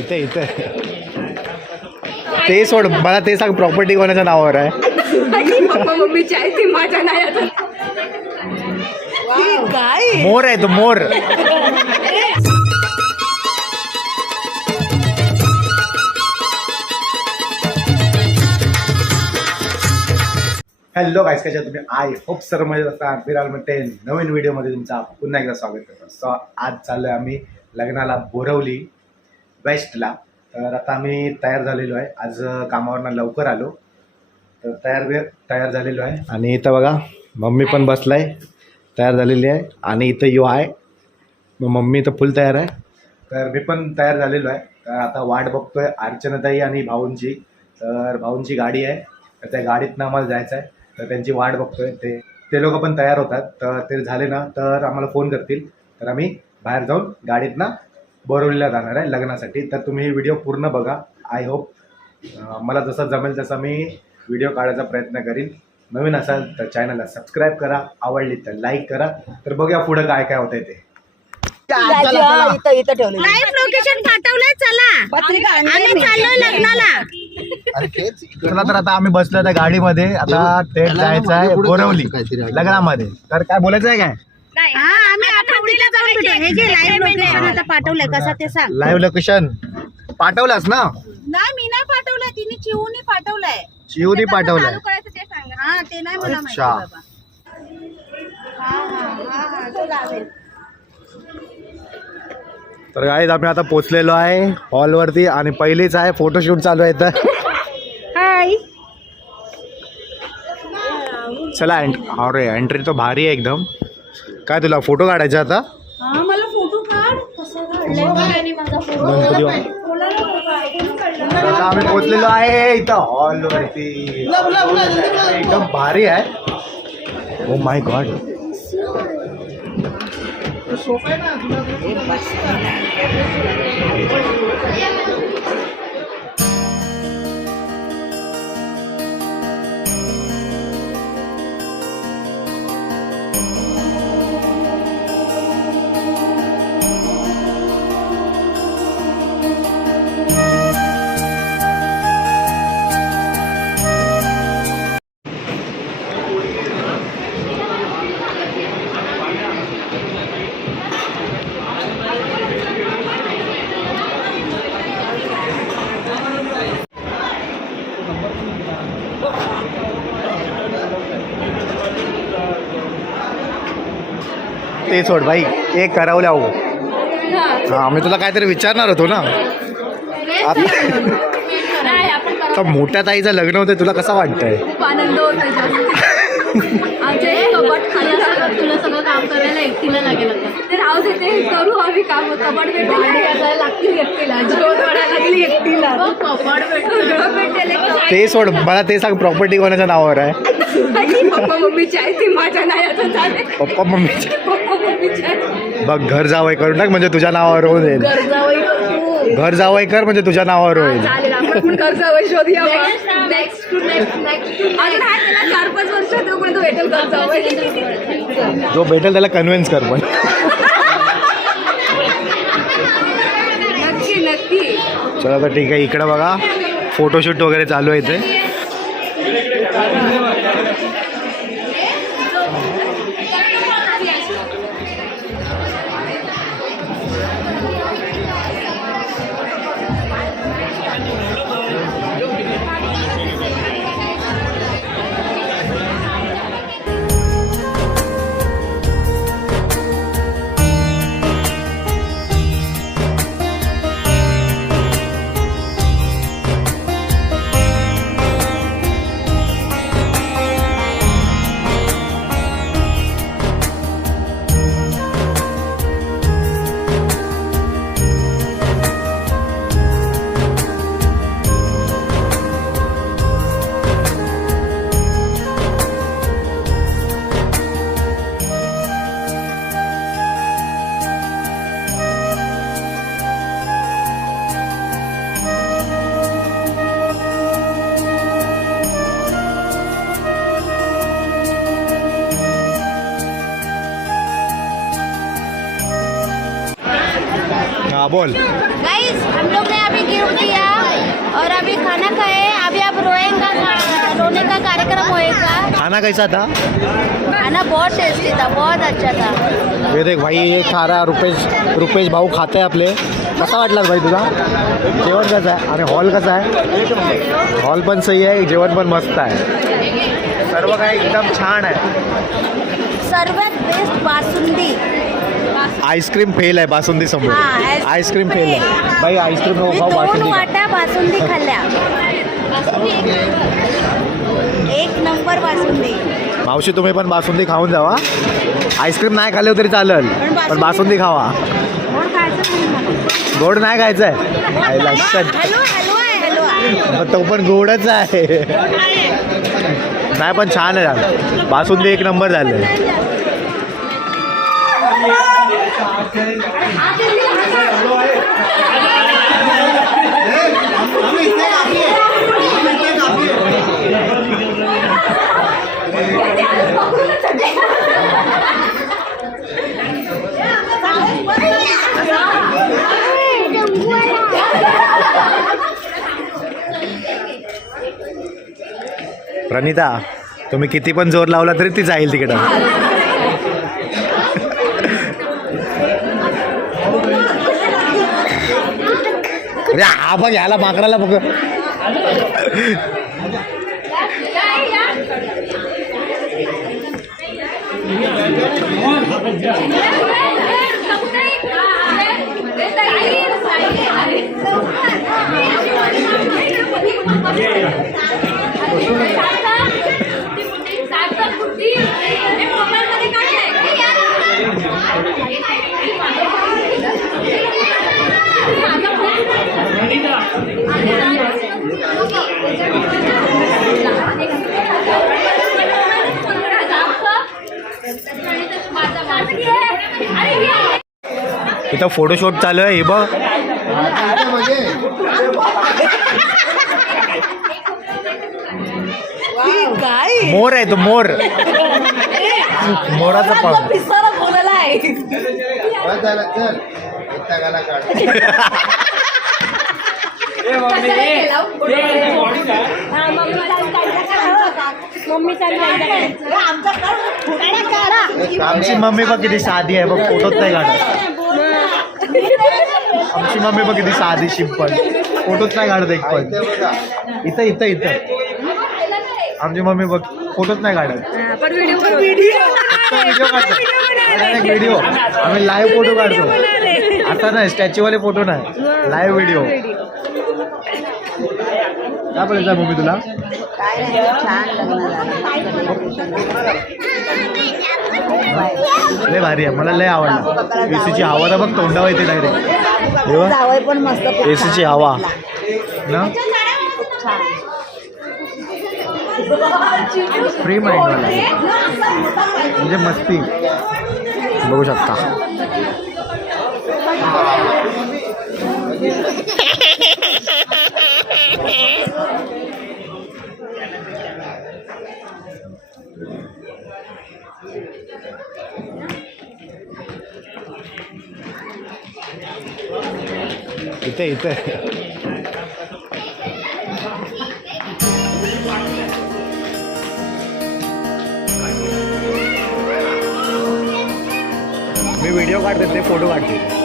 इथे इथे ते सोड, मला ते सांग प्रॉपर्टी कोणाच्या नावावर आहे? पप्पा मम्मीची आहे ती माझ्या नाही आता. काय मोर आहे तो, मोर. हॅलो गाईस, कशा तुम्ही? आय होप सर मजेत असता. फिराल म्हणते नवीन व्हिडिओमध्ये तुमचा पुन्हा एकदा स्वागत करतो. सो आज चाललोय आम्ही लग्नाला, बोरवली वेस्टला. तर आता आम्ही तयार झालेलो आहे. आज कामावरनं लवकर आलो तर तयार झालेलो आहे. आणि इथं बघा मम्मी पण बसलाय, तयार झालेली आहे. आणि इथं यो आहे, मग मम्मी तर फुल तयार आहे. तर मी पण तयार झालेलो आहे. तर आता वाट बघतोय अर्चनाताई आणि भाऊंची. तर भाऊंची गाडी आहे, तर त्या गाडीतनं आम्हाला जायचं आहे. तर त्यांची वाट बघतोय. ते लोक पण तयार होतात. तर ते झाले ना तर आम्हाला फोन करतील. तर आम्ही बाहेर जाऊन गाडीतनं बोरवलीला जाणार आहे लग्नासाठी. तर तुम्ही ही व्हिडिओ पूर्ण बघा. आय होप मला जसं जमेल तसं मी व्हिडिओ काढायचा प्रयत्न करीन. नवीन असाल तर चॅनलला सबस्क्राईब करा, आवडली तर लाईक करा. तर बघूया पुढं काय काय होतंय ते. इथं ठेवलं. लाईव्ह लोकेशन पाठवलंय, चला पत्रिका आम्ही चाललोय लग्नाला. चला तर आता आम्ही बसलो त्या गाडीमध्ये. आता थेट जायचं आहे बोरवली लग्नामध्ये. तर काय बोलायचं आहे काय? हा, आम्ही आठवडीला जाऊन भेटू. हे जे लाईव्ह लोकेशन आता पाठवलंय कसं ते सांग. लाईव्ह लोकेशन पाठवलास ना? नाही, मी नाही पाठवलंय, तिने चिवूनी पाठवलंय. चिवनी पाठवलंय. हा, ते नाही मला माहिती अच्छा. बाबा. हा, तो लावेल. तर गाईज आम्ही आता पोचलेलो आहे हॉलवरती आणि पहिलीच आहे फोटोशूट चालू आहे. तर हाय. चला अरे एंट्री तो भारी आहे एकदम. काय तुला फोटो काढायचा आता? हा, मला फोटो काढ. कसं काढलंय माझा फोटो? गणपती बाप्पा. तर आता आम्ही पोचलेलो आहे इथं हॉलवरती. एकदम भारी आहे. Oh my God. ते सोड भाई, एक करावं लावू. हा, मी तुला काहीतरी विचारणार होतो ना. आता मोठ्या ताईचं लग्न होतं, तुला कसं वाटतंय? खूप आनंद होतो. आमच्या कपाट खाली असं तुला सगळं काम करायला एकटीला लागेल. ते राहू दे, ते करू आम्ही काम. कपाट भेटायला लागतील एकटीला, जेवण करायला लागली एकटीला, कपाट भेटेल. ते सोड, मला ते सांग प्रॉपर्टी कोणाच्या नावावर आहे? पप्पा मम्मीची आहे ती माझ्या नाही आता. झाले पप्पा मम्मीची. पप्पा मम्मीची आहे. बघ घर जावई करून टाक म्हणजे तुझ्या नावावर होऊन जाईल. घर जावई कर म्हणजे तुझ्या नावावर होईल. चालेल, आपण पण घर जावई शोधूया. नेक्स्ट अजून आहे त्याला 4-5 वर्ष तोपर्यंत भेटेल घर जावई. जो भेटेल त्याला कन्व्हिन्स कर पण. नक्की नक्की. चला तर ठीक आहे. इकडं बघा फोटोशूट वगैरे चालू आहे इथे. हाँ बोल। गाइस हम लोग ने अभी गिफ्ट दिया और अभी खाना खाए. अभी अब रोने का कार्यक्रम होएगा. खाना कैसा था? खाना बहुत टेस्टी था, बहुत अच्छा था. ये देख भाई, ये खा रहा रुपेश भाऊ खाते आहे आपले. कसा वाटला भाई तुला जेवण? कसं आहे आणि हॉल कसा आहे? हॉल पण सही आहे, जेवण पण मस्त आहे, सर्व काही एकदम छान आहे. सर्वात बेस्ट बासुंदी. आईस्क्रीम फेल आहे बासुंदी समोर. हा, आईस्क्रीम फेल आहे भाई. आईस्क्रीम नको मी खाऊ, 2 बासुंदी खा. वाटा बासुंदी खाल्ल्या. एक नंबर बासुंदी. मावशी तुम्ही पण बासुंदी खाऊन जावा. आईस्क्रीम नाही खाल्लं तरी चालेल, पण बासुंदी खावा. गोड नाही खायचं आहे लक्षात. मग तो पण गोडच आहे. नाही पण छान आहे यार. बासुंदी एक नंबर झालं. प्रणिता, तुम्ही किती पण जोर लावला तरी ती जाईल तिकडं. अरे हा बघ, याला माकडाला बघ. इथं फोटोशूट चालू आहे. हे बघ, मोर आहे तो, मोर. मोराचा पाव. आमची मम्मी बघ किती साधी आहे बघ, फोटोच नाही काढत. आमची मम्मी बघ किती साधी, सिंपल, फोटोच नाही काढत एक पण. इथं इथं इथं आमची मम्मी बघ फोटोच नाही काढत. व्हिडिओ आम्ही लाईव्ह फोटो काढतो. आता नाही स्टॅच्यूवाले फोटो नाही, लाईव्ह व्हिडिओ. काय बोलायचं मम्मी तुला? लय भारी आहे, मला लय आवडला. एसीची हवा तर बघ तोंडावर येते डायरेक्ट. पण मस्त एसीची हवा ना, फ्री माइंडवाला म्हणजे मस्ती. बघू शकता. इथे इथे मी व्हिडिओ काढते, ते फोटो काढते.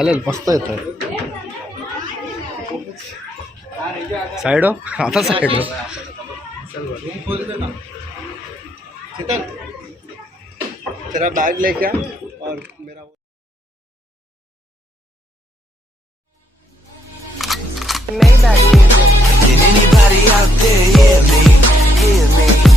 चालेल मस्त येत साइड हो आता साइड हो तेरा बैग लेके आ और मेरा Can anybody out there hear me? Hear me?